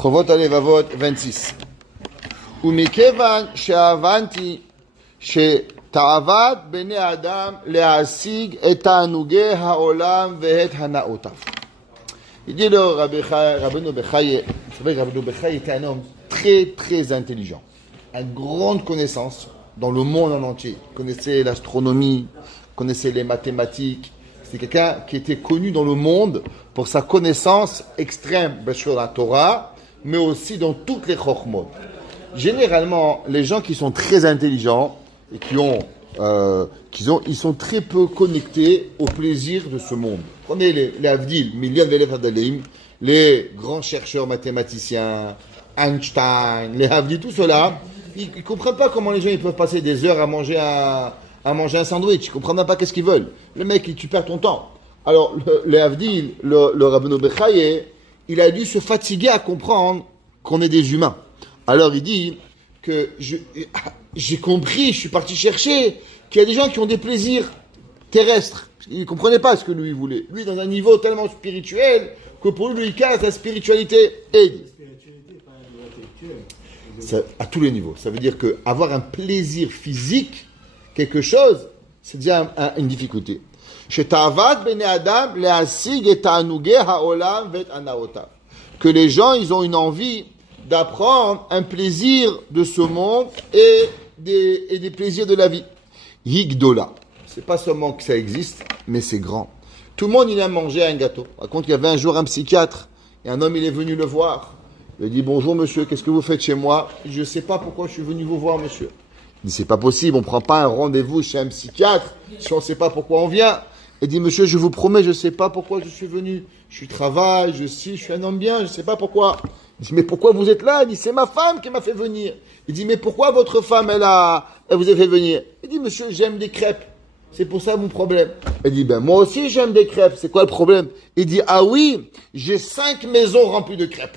Chovot Alevavot 26. ומכיוון שהבנתי שתאוות בני אדם להשיג את תענוגי העולם ואת הנאותיו. Il dit le Rabbeinu Bechaye, c'est vrai que Rabbeinu Bechaye était un homme très très intelligent, une grande connaissance dans le monde en entier. Il connaissait l'astronomie, connaissait les mathématiques. C'est quelqu'un qui était connu dans le monde pour sa connaissance extrême sur la Torah, mais aussi dans toutes les chokhmot. Généralement, les gens qui sont très intelligents et ils sont très peu connectés au plaisir de ce monde. Prenez les Avdil, les grands chercheurs mathématiciens, Einstein, les Avdil, tout cela, ils ne comprennent pas comment les gens ils peuvent passer des heures à manger un sandwich. Ils ne comprennent même pas qu'est-ce qu'ils veulent. Le mec, tu perds ton temps. Alors, les Avdil, le Rabbeinu Bechaye, il a dû se fatiguer à comprendre qu'on est des humains. Alors il dit que j'ai compris, je suis parti chercher qu'il y a des gens qui ont des plaisirs terrestres. Il ne comprenait pas ce que lui voulait. Lui, dans un niveau tellement spirituel que pour lui, il casse la spiritualité. Et ça, à tous les niveaux. Ça veut dire qu'avoir un plaisir physique, quelque chose, c'est déjà une difficulté. Que les gens, ils ont une envie d'apprendre un plaisir de ce monde et des plaisirs de la vie. Yigdola. C'est pas seulement que ça existe, mais c'est grand. Tout le monde, il a mangé un gâteau. Par contre, il y avait un jour un psychiatre, et un homme, il est venu le voir. Il a dit, bonjour monsieur, qu'est-ce que vous faites chez moi? Je ne sais pas pourquoi je suis venu vous voir, monsieur. Il dit, c'est pas possible, on ne prend pas un rendez-vous chez un psychiatre si on ne sait pas pourquoi on vient. Il dit, monsieur, je vous promets, je ne sais pas pourquoi je suis venu. Je travaille, je suis un homme bien, je ne sais pas pourquoi. Il dit, mais pourquoi vous êtes là? Il dit, c'est ma femme qui m'a fait venir. Il dit, mais pourquoi votre femme, elle vous a fait venir? Il dit, monsieur, j'aime des crêpes. C'est pour ça mon problème. Il dit, ben, moi aussi, j'aime des crêpes. C'est quoi le problème? Il dit, ah oui, j'ai 5 maisons remplies de crêpes.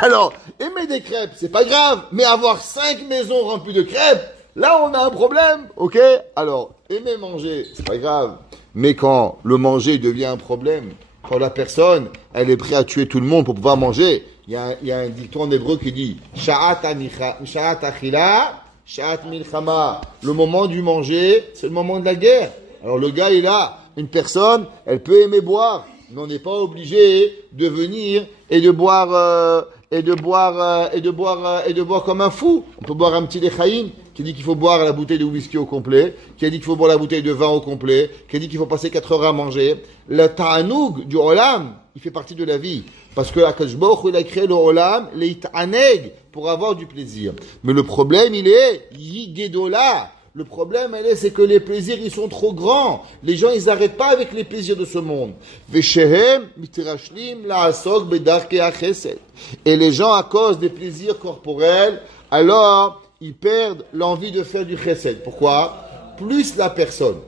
Alors, aimer des crêpes, c'est pas grave. Mais avoir 5 maisons remplies de crêpes, là, on a un problème. Ok? Alors, aimer manger, c'est pas grave. Mais quand le manger devient un problème, quand la personne, elle est prête à tuer tout le monde pour pouvoir manger, il y a un dicton en hébreu qui dit Sha'at achila, sha'at milchama. Le moment du manger, c'est le moment de la guerre. Alors le gars est là, une personne, elle peut aimer boire, mais on n'est pas obligé de venir et de boire comme un fou. On peut boire un petit lechaïm qui dit qu'il faut boire la bouteille de whisky au complet, qui a dit qu'il faut boire la bouteille de vin au complet, qui a dit qu'il faut passer 4 heures à manger. Le ta'anoug du olam, il fait partie de la vie. Parce que Akadosh Baruch Hu, il a créé le olam, le ta'aneg, pour avoir du plaisir. Mais le problème, il est yigedola. Le problème, c'est que les plaisirs, ils sont trop grands. Les gens, ils n'arrêtent pas avec les plaisirs de ce monde. Et les gens, à cause des plaisirs corporels, alors, ils perdent l'envie de faire du chesed. Pourquoi? Plus la personne,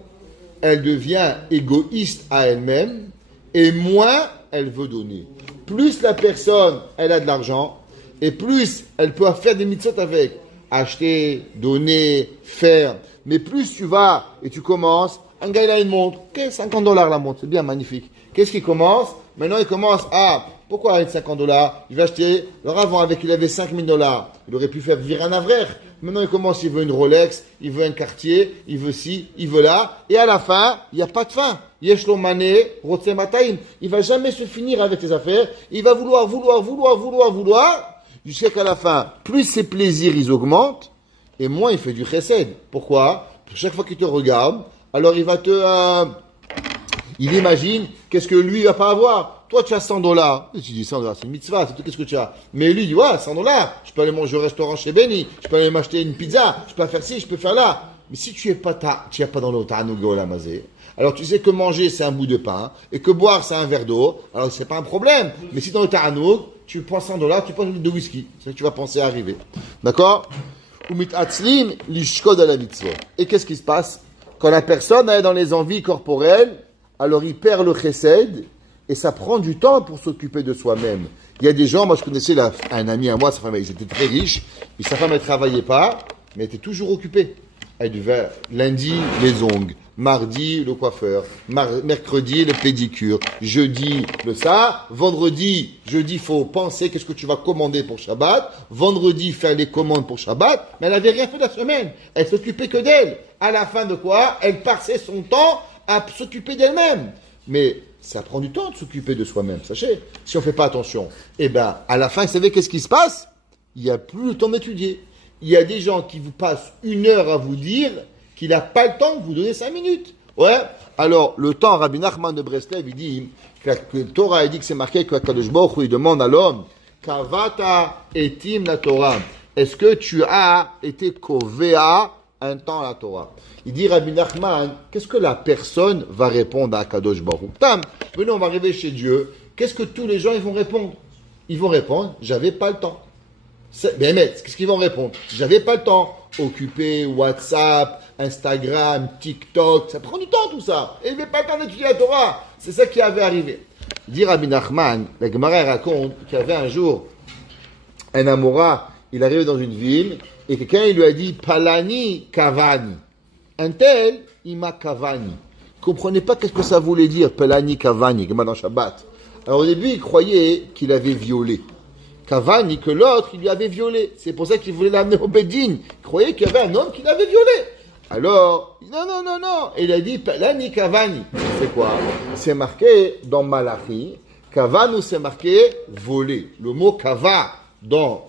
elle devient égoïste à elle-même, et moins elle veut donner. Plus la personne, elle a de l'argent, et plus elle peut faire des mitzvot avec. Acheter, donner, faire. Mais plus tu vas et tu commences, un gars il a une montre, ok, $50 la montre, c'est bien, magnifique. Qu'est-ce qu'il commence? Maintenant il commence à, pourquoi avec $50? Il va acheter, alors avant il avait $5,000, il aurait pu faire virer un avraire. Maintenant il commence, il veut une Rolex, il veut un quartier, il veut ci, il veut là, et à la fin, il n'y a pas de fin. Yesh lo mané, rotse mataim. Il va jamais se finir avec les affaires, il va vouloir, jusqu'à qu'à la fin, plus ses plaisirs ils augmentent, et moins il fait du chesed. Pourquoi? Pour chaque fois qu'il te regarde, alors il va il imagine qu'est-ce que lui il va pas avoir. Toi tu as $100. Et tu dis $100, c'est une mitzvah, c'est tout qu'est-ce que tu as. Mais lui il dit, ouais, $100, je peux aller manger au restaurant chez Benny, je peux aller m'acheter une pizza, je peux faire ci, je peux faire là. Mais si tu es pas dans le ta'anug olamazé, alors tu sais que manger c'est un bout de pain, et que boire c'est un verre d'eau, alors c'est pas un problème. Mais si dans le ta'anug, tu prends $100, tu prends une litre de whisky. C'est ce que tu vas penser à arriver. D'accord? Et qu'est-ce qui se passe? Quand la personne est dans les envies corporelles, alors il perd le chesed, et ça prend du temps pour s'occuper de soi-même. Il y a des gens, moi je connaissais un ami à moi, sa femme, ils étaient très riches, et sa femme elle travaillait pas, mais elle était toujours occupée. Elle devait lundi les ongles, Mardi, le coiffeur. Mercredi, le pédicure. Jeudi, le ça. Vendredi, jeudi, faut penser qu'est-ce que tu vas commander pour Shabbat. Vendredi, faire les commandes pour Shabbat. Mais elle n'avait rien fait la semaine. Elle s'occupait que d'elle. À la fin de quoi? Elle passait son temps à s'occuper d'elle-même. Mais ça prend du temps de s'occuper de soi-même, sachez. Si on ne fait pas attention. Eh ben, à la fin, vous savez qu'est-ce qui se passe? Il n'y a plus le temps d'étudier. Il y a des gens qui vous passent 1 heure à vous dire qu'il n'a pas le temps de vous donner 5 minutes. Ouais. Alors, le temps, Rabbi Nachman de Breslev, il dit que le Torah, il dit que c'est marqué que Kadosh Baruch Hu, il demande à l'homme, Kavata etim la Torah. Est-ce que tu as été kovea un temps à la Torah? Il dit Rabbi Nachman, qu'est-ce que la personne va répondre à Kadosh Baruch Hu? Tam, venez, on va arriver chez Dieu. Qu'est-ce que tous les gens ils vont répondre? Ils vont répondre, j'avais pas le temps. Mais qu'est-ce qu'ils vont répondre? J'avais pas le temps. Occupé, WhatsApp, Instagram, TikTok, ça prend du temps tout ça. Et il n'avait pas le temps d'étudier la Torah. C'est ça qui avait arrivé. Dit Rabbi Nachman, la Gemara raconte qu'il y avait un jour un Amora, il arrivait dans une ville et quelqu'un il lui a dit Palani Kavani. Un tel, il m'a Kavani. Il ne comprenait pas qu'est-ce que ça voulait dire Palani Kavani, comme dans Shabbat. Alors au début, il croyait qu'il avait violé. Kavani, que l'autre, il lui avait violé. C'est pour ça qu'il voulait l'amener au Bedin. Il croyait qu'il y avait un homme qui l'avait violé. Alors, non. Et il a dit, Palani Kavani. C'est quoi? C'est marqué dans Malachi. Kavanu, c'est marqué voler. Le mot kava dans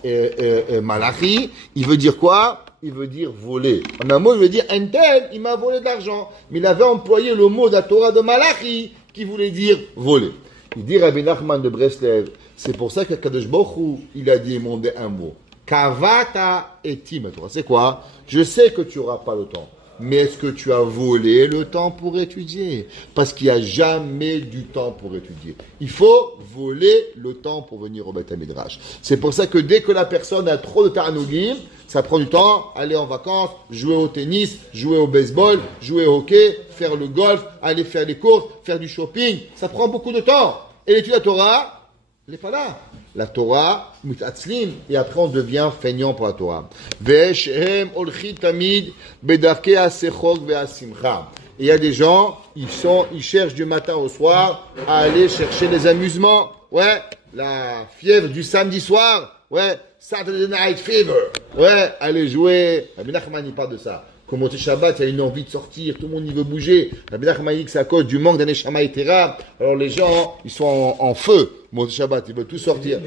Malachi, il veut dire quoi? Il veut dire voler. En un mot, il veut dire, un tel, il m'a volé de l'argent. Mais il avait employé le mot de la Torah de Malachi, qui voulait dire voler. Il dit Rabbi Nachman de Breslev, c'est pour ça que Kadosh Baruch Hu, il a demandé un mot. Kavata etim Torah. C'est quoi? Je sais que tu n'auras pas le temps. Mais est-ce que tu as volé le temps pour étudier? Parce qu'il n'y a jamais du temps pour étudier. Il faut voler le temps pour venir au Beth Midrash. C'est pour ça que dès que la personne a trop de ta'anugim, ça prend du temps, aller en vacances, jouer au tennis, jouer au baseball, jouer au hockey, faire le golf, aller faire les courses, faire du shopping. Ça prend beaucoup de temps. Et l'étude de la Torah, elle n'est pas là. La Torah, mutatzlim, et après on devient feignant pour la Torah. Ve'eshem olchi tamid bedarkei asechok ve'asimcha. Et il y a des gens, ils cherchent du matin au soir à aller chercher les amusements. Ouais, la fièvre du samedi soir. Ouais, Saturday Night Fever. Ouais, aller jouer. Rabbi Nachman, il parle de ça. Comme au Shabbat, il y a une envie de sortir, tout le monde y veut bouger. Rabbi Nachman dit que c'est à cause du manque d'un Neshama Yetera. Alors les gens, ils sont en feu. Au Shabbat, ils veulent tous sortir.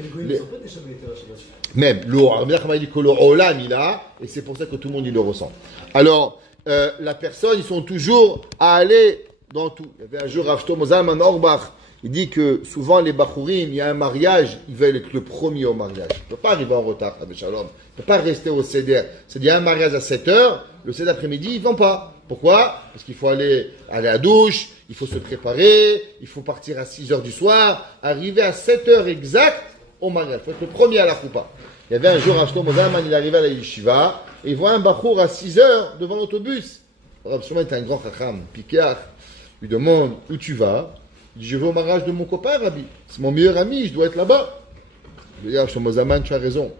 Même, Rabbi Nachman dit que le Olam, il a, et c'est pour ça que tout le monde, il le ressent. Alors, la personne, ils sont toujours à aller dans tout. Il y avait un jour, Rav Shlomo Zalman Auerbach, il dit que souvent les Bachurim, il y a un mariage, ils veulent être le premier au mariage. Il ne peut pas arriver en retard, avec Shalom. Il ne peut pas rester au Seder. C'est-à-dire, il y a un mariage à 7h, le Seder après-midi, ils ne vont pas. Pourquoi? Parce qu'il faut aller à la douche, il faut se préparer, il faut partir à 6h du soir, arriver à 7h exact au mariage. Il faut être le premier à la choupa. Il y avait un jour, Rav Shlomo Zalman, il arrivait à la yeshiva, et il voit un Bachour à 6h devant l'autobus. Rav Shlomo est un grand chacham, Pikar, lui demande où tu vas. Il dit, je vais au mariage de mon copain, Rabbi. C'est mon meilleur ami, je dois être là-bas. Je lui dis, Shlomo Zalman, tu as raison.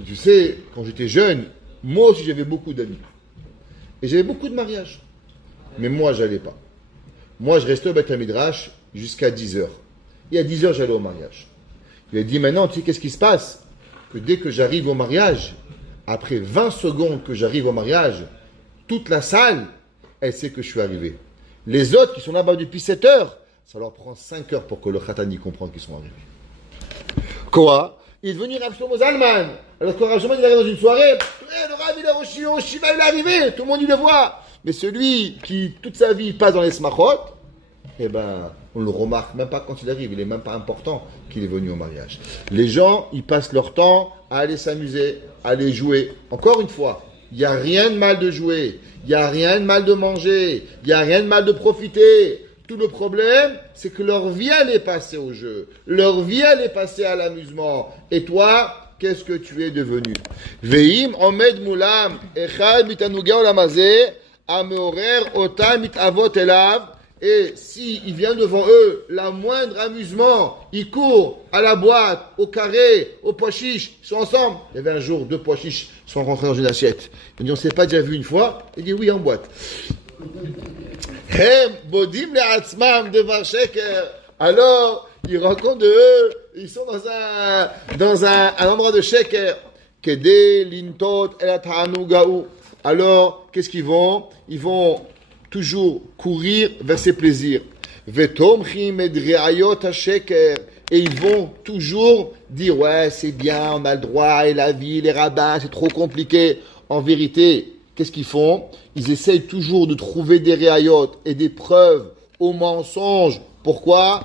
Et tu sais, quand j'étais jeune, moi aussi j'avais beaucoup d'amis. Et j'avais beaucoup de mariages. Mais moi, j'allais pas. Moi, je restais au Beth Midrash jusqu'à 10h. Et à 10h, j'allais au mariage. Il a dit, maintenant, tu sais qu'est-ce qui se passe? Que dès que j'arrive au mariage, après 20 secondes que j'arrive au mariage, toute la salle, elle sait que je suis arrivé. Les autres qui sont là-bas depuis 7h, ça leur prend 5 heures pour que le Khatani comprenne qu'ils sont arrivés. Quoi? Il est devenu Rav Shlomo Zalman. Alors que Rav Shlomo il arrive dans une soirée, le Rav il est au Shiva, il est arrivé, tout le monde il le voit. Mais celui qui toute sa vie passe dans les smachot, eh ben, on le remarque même pas quand il arrive, il est même pas important qu'il est venu au mariage. Les gens, ils passent leur temps à aller s'amuser, à aller jouer. Encore une fois, il n'y a rien de mal de jouer, il n'y a rien de mal de manger, il n'y a rien de mal de profiter. Tout le problème, c'est que leur vie, elle est passée au jeu. Leur vie, elle est passée à l'amusement. Et toi, qu'est-ce que tu es devenu? Veim omed mulam echad mitanuga olamazeh ameorer otam mitavot elav. Et si il vient devant eux, la moindre amusement, ils courent à la boîte, au carré, au pois chiche, ils sont ensemble. Il y avait un jour, 2 pois chiches sont rentrés dans une assiette. Ils dit, on ne s'est pas déjà vu une fois? Il dit, oui, en boîte. Hem bodim le'atzmam devar sheker. Alors, ils racontent de eux, ils sont dans un endroit de sheker. Kede lintot el ta'anugaou. Alors, qu'est-ce qu'ils vont? Ils vont toujours courir vers ses plaisirs. Vetomchim et re'ayot ha-sheker. Et ils vont toujours dire, ouais, c'est bien, on a le droit, et la vie, les rabbins, c'est trop compliqué. En vérité, qu'est-ce qu'ils font? Ils essayent toujours de trouver des re'ayot et des preuves au mensonge. Pourquoi?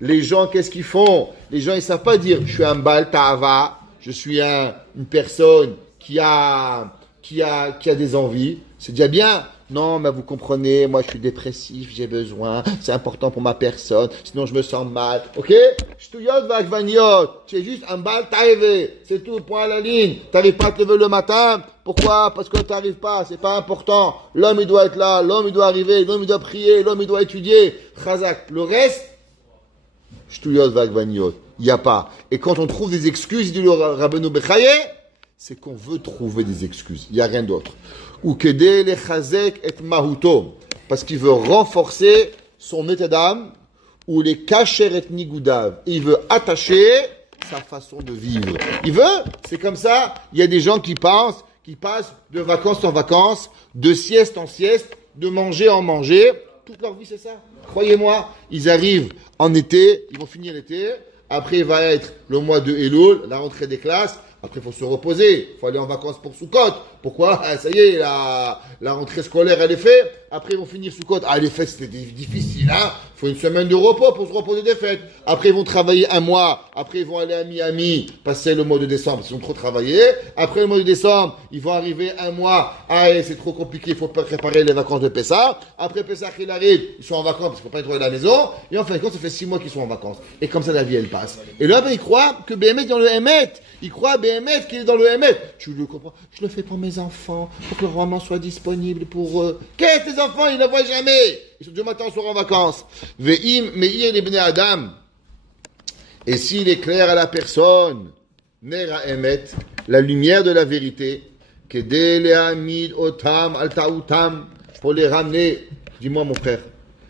Les gens, qu'est-ce qu'ils font? Les gens, ils savent pas dire, je suis un Baal Ta'ava, je suis une personne qui a des envies. C'est déjà bien. Non, mais vous comprenez, moi je suis dépressif, j'ai besoin, c'est important pour ma personne, sinon je me sens mal. Ok? Shtuyot vagvaniot. Tu es juste un Baal Ta'ava. C'est tout, point à la ligne. T'arrives pas à te lever le matin. Pourquoi? Parce que t'arrives pas, c'est pas important. L'homme il doit être là, l'homme il doit arriver, l'homme il doit prier, l'homme il doit étudier. Chazak. Le reste, Shtuyot vagvaniot. Il n'y a pas. Et quand on trouve des excuses, dit le Rabbeinu Bechaye, c'est qu'on veut trouver des excuses. Il n'y a rien d'autre. Ou kede le chazek et mahuto. Parce qu'il veut renforcer son état d'âme, ou les kacher et nigudav. Il veut attacher sa façon de vivre. Il veut, c'est comme ça. Il y a des gens qui passent de vacances en vacances, de sieste en sieste, de manger en manger. Toute leur vie, c'est ça. Croyez-moi, ils arrivent en été, ils vont finir l'été. Après, il va être le mois de Elul, la rentrée des classes. Après, il faut se reposer. Il faut aller en vacances pour Soukot. Pourquoi? Ah, ça y est, la rentrée scolaire, elle est faite. Après, ils vont finir Soukot. Ah, les fêtes, c'était difficile, hein. Il faut une semaine de repos pour se reposer des fêtes. Après, ils vont travailler un mois. Après, ils vont aller à Miami, passer le mois de décembre. Ils ont trop travaillé. Après le mois de décembre, ils vont arriver un mois. Ah, c'est trop compliqué. Il faut préparer les vacances de Pessah. Après Pessah, il arrive. Ils sont en vacances parce qu'il ne faut pas être à la maison. Et en fin de compte, ça fait 6 mois qu'ils sont en vacances. Et comme ça, la vie, elle passe. Et là, ils croient que BMS est dans le Hémet. Ils croient BMS qu'il est dans le Hémet. Tu le comprends? Je le fais pour mes enfants, pour que le roman soit disponible pour eux. Qu'est-ce que tes enfants? Ils ne le voient jamais. Ils sont du matin au soir en vacances. Ve'im me'ir les bnei Adam. Et s'il éclaire à la personne, Nera Emet, la lumière de la vérité, Kede le'amid otam al ta'utam, pour les ramener. Dis-moi, mon frère,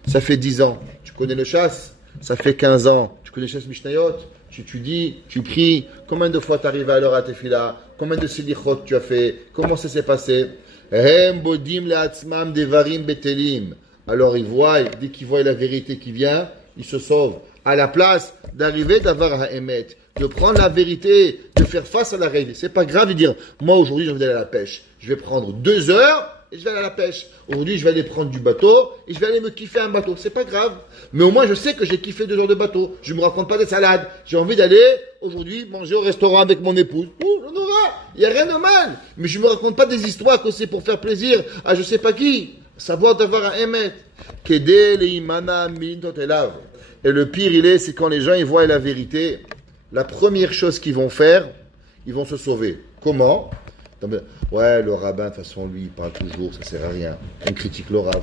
ça fait 10 ans. Tu connais le chasse? Ça fait 15 ans. Tu connais le chasse Mishnayot? Tu étudies, tu pries. Combien de fois tu arrives à l'heure à Tefila? Combien de selichot tu as fait? Comment ça s'est passé? Hem bodim le'atzmam devarim betelim. Alors ils voient, dès qu'ils voient la vérité qui vient, ils se sauvent. À la place d'arriver d'avoir ha'emet, de prendre la vérité, de faire face à la règle. C'est pas grave de dire, moi aujourd'hui j'ai envie d'aller à la pêche. Je vais prendre 2 heures et je vais aller à la pêche. Aujourd'hui je vais aller prendre du bateau et je vais aller me kiffer un bateau. C'est pas grave. Mais au moins je sais que j'ai kiffé 2 heures de bateau. Je me raconte pas des salades. J'ai envie d'aller aujourd'hui manger au restaurant avec mon épouse. Oh, on aura. Il n'y a rien de mal. Mais je me raconte pas des histoires que c'est pour faire plaisir à je sais pas qui. Savoir d'avoir un émet. Kede leimana mintot elav. Et le pire, c'est quand les gens ils voient la vérité, la première chose qu'ils vont faire, ils vont se sauver. Comment? Ouais, le rabbin, de toute façon, lui, il parle toujours, ça sert à rien. On critique le Rav,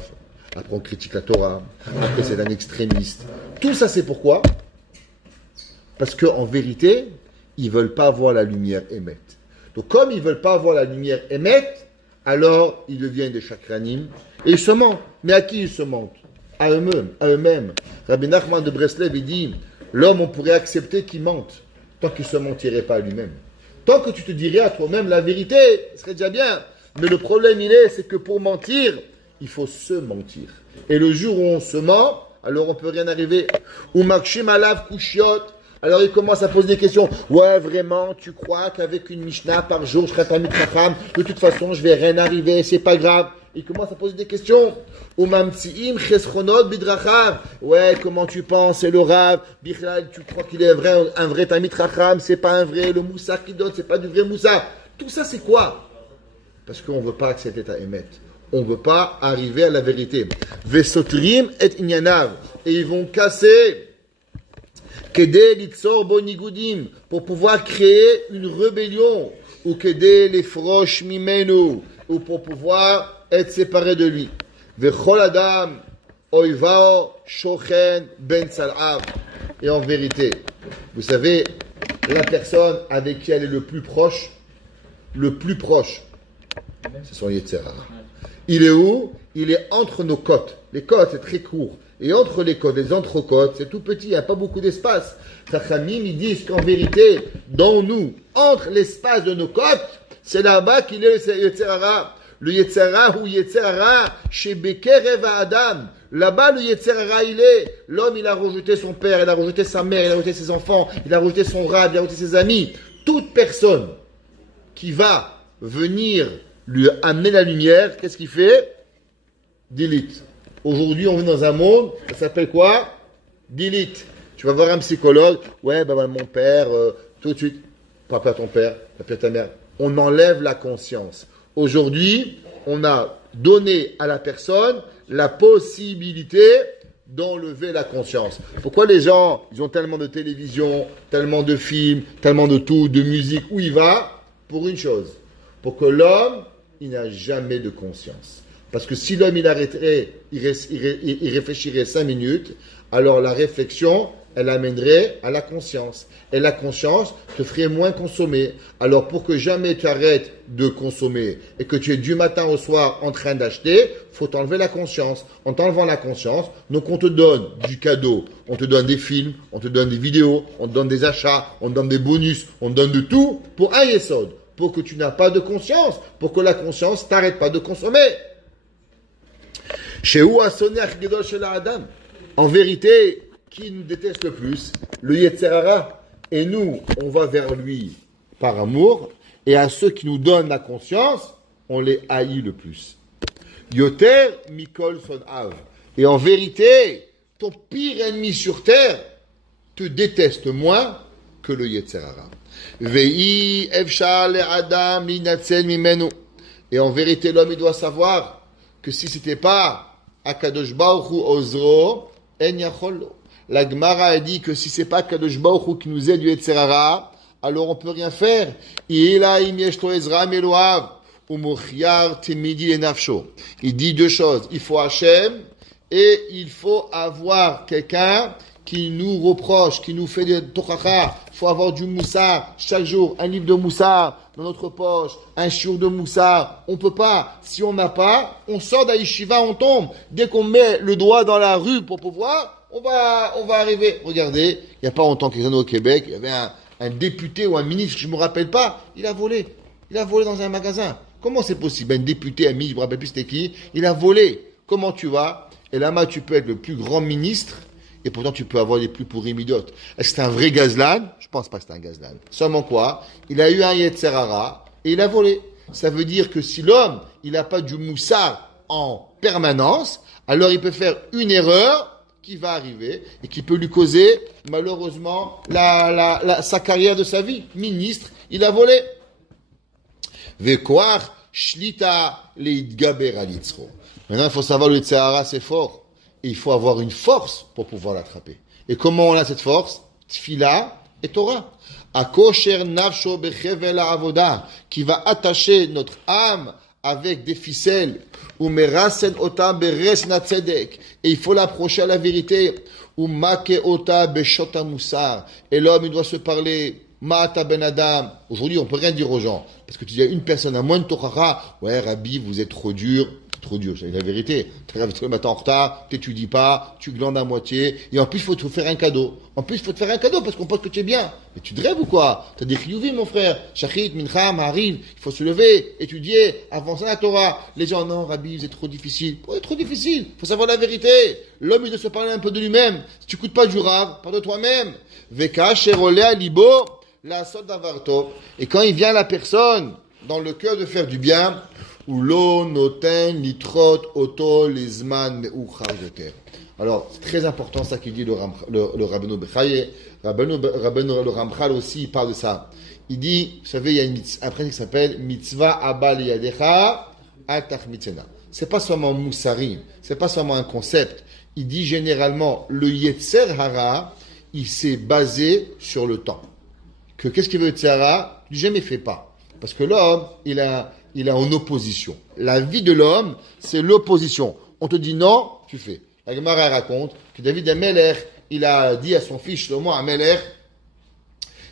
après on critique la Torah, après c'est un extrémiste. Tout ça, c'est pourquoi? Parce qu'en vérité, ils veulent pas voir la lumière émettre. Donc, comme ils veulent pas voir la lumière émettre, alors ils deviennent des chakranim et ils se mentent. Mais à qui ils se mentent? À eux-mêmes. Rabbi Nachman de Breslev, il dit, l'homme, on pourrait accepter qu'il mente, tant qu'il ne se mentirait pas à lui-même. Tant que tu te dirais à toi-même la vérité, ce serait déjà bien. Mais le problème, c'est que pour mentir, il faut se mentir. Et le jour où on se ment, alors on ne peut rien arriver. Ou makshim alav kushiot. Alors il commence à poser des questions. Ouais, vraiment, tu crois qu'avec une Mishnah par jour, je serai pas mitracham, de toute façon, je vais rien arriver, c'est pas grave. Il commence à poser des questions. Ouais, comment tu penses, c'est le Rav, Bichlal, tu crois qu'il est un vrai Tamid Chacham, c'est pas un vrai, le Moussa qui donne, c'est pas du vrai Moussa. Tout ça, c'est quoi? Parce qu'on ne veut pas accepter ta émet. On ne veut pas arriver à la vérité. Vesotrim et inyanav. Et ils vont casser Kede litzor bonigudim, pour pouvoir créer une rébellion, ou kede les frosh mimenu, ou pour pouvoir être séparé de lui. Vechol adam oivao shochen ben sal'av. Et en vérité, vous savez, la personne avec qui elle est le plus proche, C'est son Yetzer Hara. Il est où? Il est entre nos côtes. Les côtes, c'est très court. Et entre les côtes, les entrecôtes, c'est tout petit, il n'y a pas beaucoup d'espace. Chachamim, ils disent qu'en vérité, dans nous, entre l'espace de nos côtes, c'est là-bas qu'il est le Yetzer Hara. Le Yetzer Hara ou Yetzer Hara chez Bekerev Adam. Là-bas, le Yetzer Hara, il est. L'homme, il a rejeté son père, il a rejeté sa mère, il a rejeté ses enfants, il a rejeté son rab, il a rejeté ses amis. Toute personne qui va venir lui amener la lumière, qu'est-ce qu'il fait? Delete. Aujourd'hui, on vit dans un monde, ça s'appelle quoi? Delete. Tu vas voir un psychologue, ouais, mon père, tout de suite, pas ton père, pas ta mère. On enlève la conscience. Aujourd'hui, on a donné à la personne la possibilité d'enlever la conscience. Pourquoi les gens, ils ont tellement de télévision, tellement de films, tellement de tout, de musique, où il va? Pour une chose, pour que l'homme, il n'a jamais de conscience. Parce que si l'homme, il arrêterait, il réfléchirait 5 minutes, alors la réflexion, elle amènerait à la conscience. Et la conscience te ferait moins consommer. Alors pour que jamais tu arrêtes de consommer et que tu es du matin au soir en train d'acheter, faut t'enlever la conscience. En t'enlevant la conscience, donc on te donne du cadeau, on te donne des films, on te donne des vidéos, on te donne des achats, on te donne des bonus, on te donne de tout pour un yesod, pour que tu n'as pas de conscience, pour que la conscience t'arrête pas de consommer. Chez où a sonné Achgedol chez la Adam? En vérité, qui nous déteste le plus? Le Yetzer Hara. Et nous, on va vers lui par amour. Et à ceux qui nous donnent la conscience, on les haït le plus. Yoter Mikol Son Av. Et en vérité, ton pire ennemi sur terre te déteste moins que le Yetzer Hara. Vei Evshar le Adam linatzel mimenu. Et en vérité, l'homme, il doit savoir que si c'était pas Akadosh Baruch Hu Ozro, En Yacholo. La Gemara a dit que si c'est pas Kadosh Baruch Hu qui nous aide du Yetzer Hara, alors on peut rien faire. Il dit deux choses. Il faut Hachem et il faut avoir quelqu'un qui nous reproche, qui nous fait de Tochacha. Il faut avoir du Moussar chaque jour, un livre de Moussar dans notre poche, un shiur de Moussar. On peut pas. Si on n'a pas, on sort d'Aïshiva, on tombe. Dès qu'on met le doigt dans la rue pour pouvoir, on va arriver. Regardez, il n'y a pas longtemps qu'ils au Québec, il y avait un député ou un ministre, je ne me rappelle pas, il a volé. Il a volé dans un magasin. Comment c'est possible? Un député, un ministre, je ne me rappelle plus c'était qui, il a volé. Comment tu vas? Et là-bas, tu peux être le plus grand ministre, et pourtant tu peux avoir les plus pourris midotes. Est-ce que c'est un vrai gazlan? Je pense pas que c'est un gazlan. Seulement quoi? Il a eu un Yetzer Hara, et il a volé. Ça veut dire que si l'homme, il n'a pas du moussard en permanence, alors il peut faire une erreur qui va arriver et qui peut lui causer malheureusement sa carrière de sa vie. Ministre, il a volé. Vekoar shlita leidgaber alitzro. Maintenant, il faut savoir le Yetzer Hara, c'est fort. Et il faut avoir une force pour pouvoir l'attraper. Et comment on a cette force? Tfila et Torah. Akosher nafsho bechevel avoda, qui va attacher notre âme avec des ficelles. Umerasen ota beresna tzedek. Et il faut l'approcher à la vérité. Umake ota beshota musar. Et l'homme, il doit se parler. Ma'ata ben Adam. Aujourd'hui, on peut rien dire aux gens. Parce que tu dis à une personne à moins de Tochacha, ouais, Rabbi, vous êtes trop dur. Trop dur, c'est la vérité. Tu arrives le matin en retard, tu t'étudies pas, tu glandes à moitié, et en plus, il faut te faire un cadeau. En plus, il faut te faire un cadeau parce qu'on pense que tu es bien. Mais tu te rêves ou quoi? Tu as des chiyuvim, mon frère. Shachit, mincha, arrive, il faut se lever, étudier, avancer la Torah. Les gens, non, Rabbi, vous êtes trop difficile. Pourquoi trop difficile? Il faut savoir la vérité. L'homme, il doit se parler un peu de lui-même. Si tu n'écoutes pas du Rav, parle de toi-même. Veka, sherolea, libo, la sodavarto. Et quand il vient la personne, dans le cœur de faire du bien, Ulo noten litrot oto lizman meuchar yoter. Alors, c'est très important ça qu'il dit le Rabbeinu Bechaye. Le Ramchal aussi, il parle de ça. Il dit, vous savez, il y a un principe qui s'appelle mitzvah abal yadecha atach mitzena. C'est pas seulement moussari, c'est pas seulement un concept. Il dit généralement, le Yetzer Hara, il s'est basé sur le temps. Qu'est-ce qu'il veut Yetzer Hara? Il jamais fait pas. Parce que l'homme, il est en opposition. La vie de l'homme, c'est l'opposition. On te dit non, tu fais. La Gemara raconte que David Ameler, il a dit à son fils Shlomo Ameler,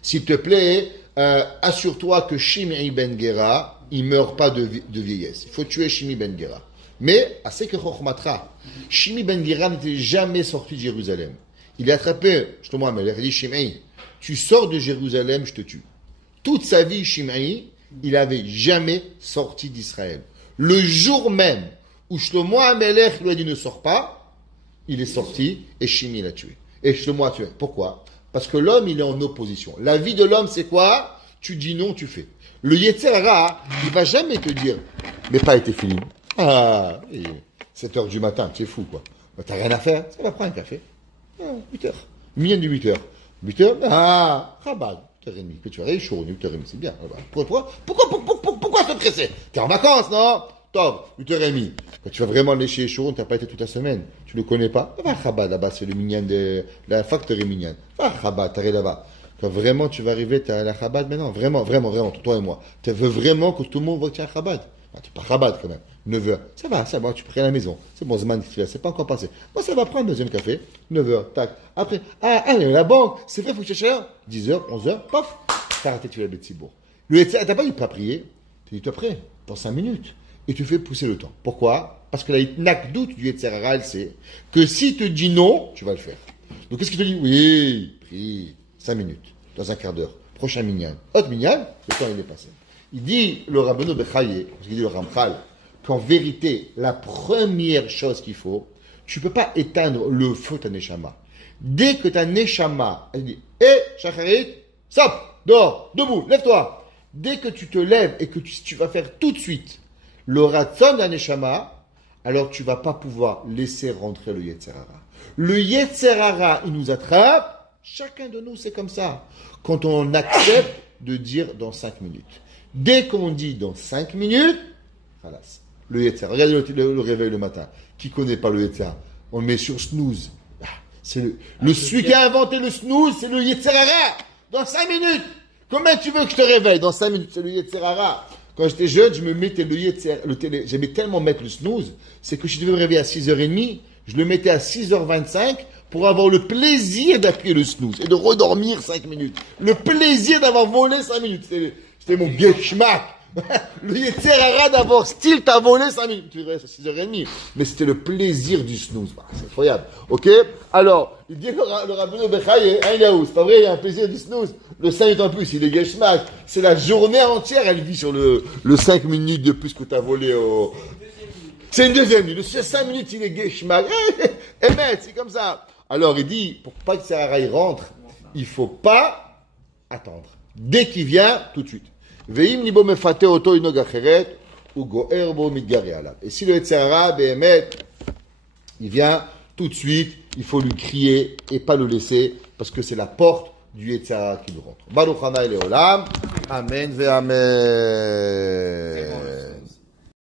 s'il te plaît, assure-toi que Shimei ben Gera, il meurt pas de vieillesse. Il faut tuer Shimi ben Gera. Mais, à Seker Chochmatra, Shimi ben Gera n'était jamais sorti de Jérusalem. Il a attrapé, justement, il a dit, Shimei, tu sors de Jérusalem, je te tue. Toute sa vie, Shimei, il n'avait jamais sorti d'Israël. Le jour même où Shlomo HaMelech lui a dit ne sors pas, il est sorti et Shimei l'a tué. Et Shlomo a tué. Pourquoi? Parce que l'homme, il est en opposition. La vie de l'homme, c'est quoi? Tu dis non, tu fais. Le Yetzer Hara, il va jamais te dire, mais pas été fini. Ah, 7h du matin, tu es fou, quoi. T'as rien à faire, ça va prendre un café. 8h. Minyan du 8h. 8h, Chabad. 8h30. Que tu as chaud, 8h30, c'est bien. Pourquoi se presser? T'es en vacances, non? Top, 8h30. Quand tu vas vraiment lécher les chauds, t'as pas été toute la semaine. Tu le connais pas? Va à Chabad, là-bas, c'est le Minyan de la factory Minyan. Va à Chabad, t'arrives là-bas. Quand vraiment tu vas arriver, t'es à la Chabad maintenant. Vraiment, toi et moi. Tu veux vraiment que tout le monde voit que tu es à Chabad? Tu pars Chabad quand même. 9h. Ça va, tu pries à la maison. C'est bon, Zman, c'est pas encore passé. Bon, ça va prendre un deuxième café. 9h, tac. Après, la banque, c'est fait, faut que tu cherches. 10h, 11h, pof. T'as arrêté, tu fais la bête Cibourg. T'as pas dit pas prier. Tu dis, toi prêt, dans 5 minutes. Et tu fais pousser le temps. Pourquoi? Parce que la doute du Yetzer Hara, c'est que si te dit non, tu vas le faire. Donc, qu'est-ce qu'il te dit? Oui, prie. 5 minutes, dans un quart d'heure. Prochain minyan. Autre minyan, le temps il est passé. Il dit, le Rabbeinu Bechaye, il dit le Ramchal, qu'en vérité, la première chose qu'il faut, tu ne peux pas éteindre le feu de ta neshama. Dès que ta neshama, elle dit, Shacharit, stop, dehors, debout, lève-toi. Dès que tu te lèves et que tu vas faire tout de suite le ratzon de la neshama, alors tu ne vas pas pouvoir laisser rentrer le Yetzer Hara. Le Yetzer Hara, il nous attrape. Chacun de nous, c'est comme ça. Quand on accepte de dire dans 5 minutes. Dès qu'on dit dans 5 minutes, halas, le Yetzer. Regardez le réveil le matin. Qui connaît pas le Yetzer? On le met sur snooze. C'est celui qui a inventé le snooze, c'est le Yetzer Hara. Dans 5 minutes. Combien tu veux que je te réveille? Dans 5 minutes, c'est le Yetzer Hara. Quand j'étais jeune, je me mettais le Yetzer, j'aimais tellement mettre le snooze, c'est que je devais me réveiller à 6h30, je le mettais à 6h25, pour avoir le plaisir d'appuyer le snooze et de redormir 5 minutes. Le plaisir d'avoir volé 5 minutes. C'était mon geschmack. Le Yetzer Hara d'avoir style t'as volé 5 minutes. Tu restes à 6h30. Mais c'était le plaisir du snooze. C'est incroyable. Ok? Alors, il dit le Rabbeinu Bechaye, c'est pas vrai, il y a un plaisir du snooze. Le 5 minutes en plus, il est geschmack. C'est la journée entière, elle vit sur le 5 minutes de plus que t'as volé au... C'est une deuxième nuit. Le 5 minutes, il est geschmack. C'est comme ça. Alors, il dit, pour pas que Sarah rentre, il faut pas attendre. Dès qu'il vient, tout de suite. Et si le Yetzer Hara, il vient tout de suite, il faut lui crier et pas le laisser, parce que c'est la porte du Yetzer Hara qui nous rentre. Baruch Hana Leolam. Amen ve Amen.